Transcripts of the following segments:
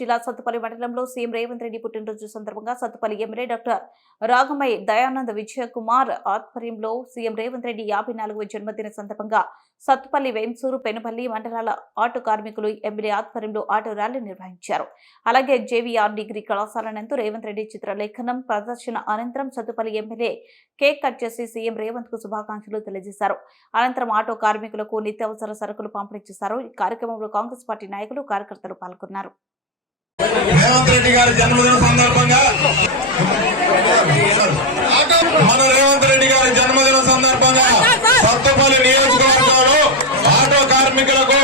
జిల్లా సత్తుపల్లి మండలంలో సీఎం రేవంత్ రెడ్డి పుట్టినరోజు సందర్భంగా సత్తుపల్లి ఎమ్మెల్యే డాక్టర్ రాగమై దయానంద్ విజయకుమార్ ఆధ్వర్యంలో సీఎం రేవంత్ రెడ్డి 54వ జన్మదిన సందర్భంగా సత్తుపల్లి వేంసూరు పెనుపల్లి మండలాల ఆటో కార్మికులు ఎమ్మెల్యే ఆధ్వర్యంలో ఆటో ర్యాలీ నిర్వహించారు. అలాగే జేవీఆర్ డిగ్రీ కళాశాల నందు రేవంత్ రెడ్డి చిత్రలేఖనం ప్రదర్శన అనంతరం సత్తుపల్లి ఎమ్మెల్యే కేక్ కట్ చేసి సీఎం రేవంత్ కు శుభాకాంక్షలు తెలియజేశారు. అనంతరం ఆటో కార్మికులకు నిత్యావసర సరుకులు పంపిణీ చేశారు. ఈ కార్యక్రమంలో కాంగ్రెస్ పార్టీ నాయకులు కార్యకర్తలు పాల్గొన్నారు. రేవంత్ రెడ్డి గారి జన్మదిన సందర్భంగా సత్తుపల్లి నియోజకవర్గంలో ఆటో కార్మికులకు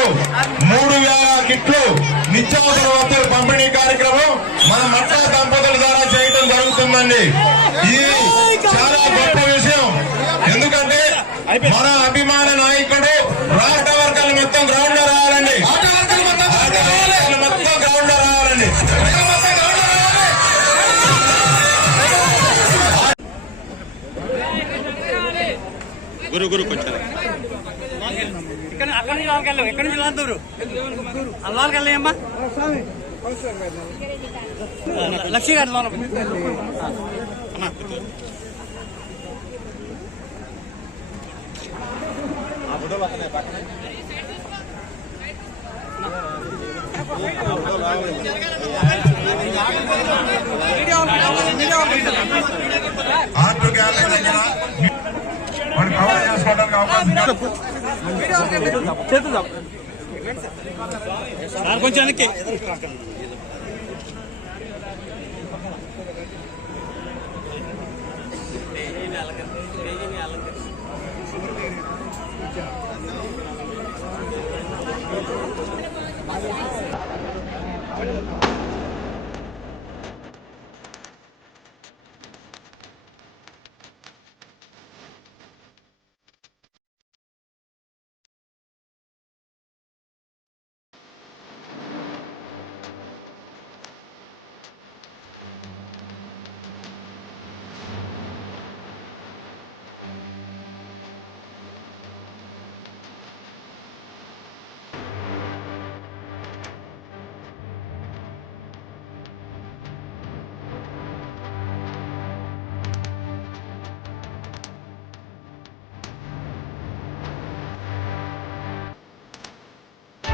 3000 కిట్లు నిత్యావసర వస్తువుల పంపిణీ కార్యక్రమం మన మట్టా దంపతుల ద్వారా చేయడం జరుగుతుందండి. ఇది చాలా గొప్ప విషయం. ఎందుకంటే మన అభిమాన నాయకుడు రాష్ట్ర వర్గాలు మొత్తం గ్రౌండ్ లో రావాలండి. మొత్తం గ్రౌండ్ లో రావాలండి. గురు గురు కొంచెం అక్కడి నుంచి వాళ్ళకి వెళ్ళావు. ఎక్కడి నుంచి లాంతూరు అల్లాలకి వెళ్ళాయమ్మా. లక్ష్మి గారి లోన ఆటో గ్యాలరీ దగ్గర మనం కవర్ చేసుకోవడానికి అవకాశం కొంచెం వెనక్కి Thank you.